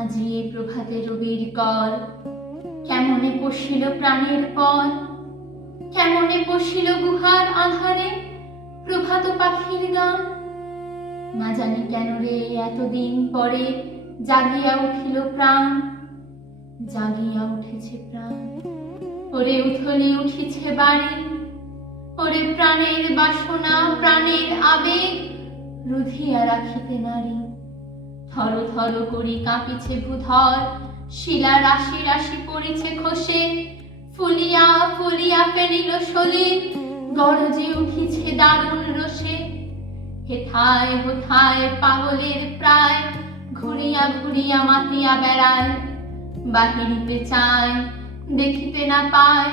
আজি এ প্রভাতে রবির কর, কেমনে পশিল প্রাণের পর, কেমনে পশিল গুহার আধারে প্রভাত পাখির গান। না জানি কেন রে এতদিন পরে জাগিয়া উঠিল প্রাণ, জাগিয়া উঠেছে প্রাণ। ওরে উথলি উঠিছে বাড়ি, ওরে প্রাণের বাসনা প্রাণের আবেগ রুধিয়া রাখিতে নারী। থর থর করি কাঁপিছে ভূধর, শিলা রাশি রাশি পড়িছে খসে, ফুলিয়া ফুলিয়া ফেলিল সলিল, গরজে উঠিছে দারুণ রোষে। হেথায় হোথায় পাগলের প্রায়, ঘুরিয়া ঘুরিয়া মাতিয়া বেড়ায়। বাহিরিতে চায় দেখিতে না পায়,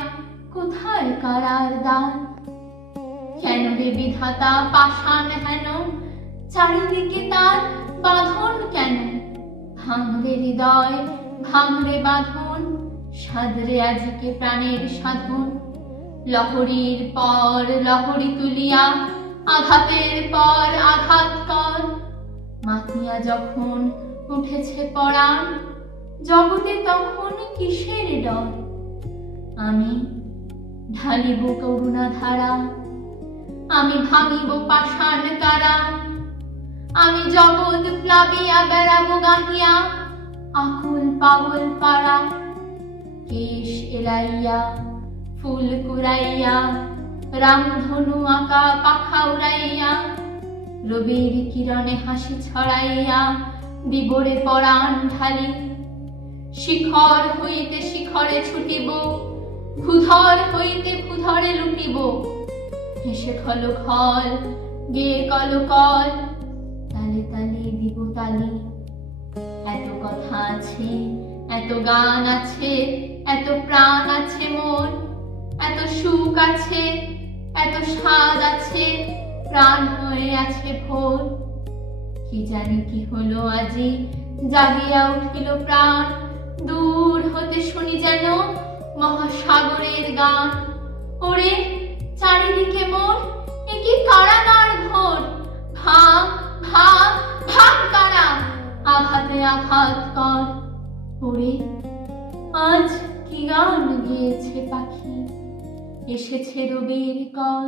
কোথায় কারার দ্বার। কেন রে বিধাতা পাষাণ হেন, চারিদিকে তার বাঁধন কেন। ভাঙরে হৃদয় ভাঙরে বাঁধন, সাদরে আজিকে প্রাণের সাধন। লহরীর পর লহরী তুলিয়া, আঘাতের পর আঘাত কর। মাতিয়া যখন উঠেছে পরাণ, জগতে তখন কিসের ডর। আমি ঢালিব করুণা ধারা, আমি ভাঙিব পাষাণ কারা। আমি জগৎ প্লাবিয়া বেড়াবো গাহিয়া, আকুল পাগল পাড়া। কেশ এলাইয়া ফুল কুড়াইয়া, রামধনু আঁকা পাখা উড়াইয়া। রবির কিরণে হাসি ছড়াইয়া, দিবরে পরাণ ঢালি। শিখর হইতে শিখরে ছুটিব, ভূধর হইতে ভূধরে লুটিব। হেসে খল খল গেয়ে কল কল, তালে তালে দিব তালি। এত কথা আছে, এত গান আছে, এত প্রাণ আছে মোর। এত সুখ আছে, এত স্বাদ আছে, প্রাণ হয়ে আছে ভোর। কি জানি কি হলো আজি, জাগিয়া উঠিল প্রাণ। দূর হতে শুনি যেন মহাসাগরের গান। ওরে চারিদিকে মোর এ কি কারাগার ঘোর। ভাগ ভাগ ভাগ কারা, আঘাতে আঘাত কর। ওরে আজ কি গান গেয়েছে পাখি, এসেছে রবির কর।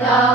দাও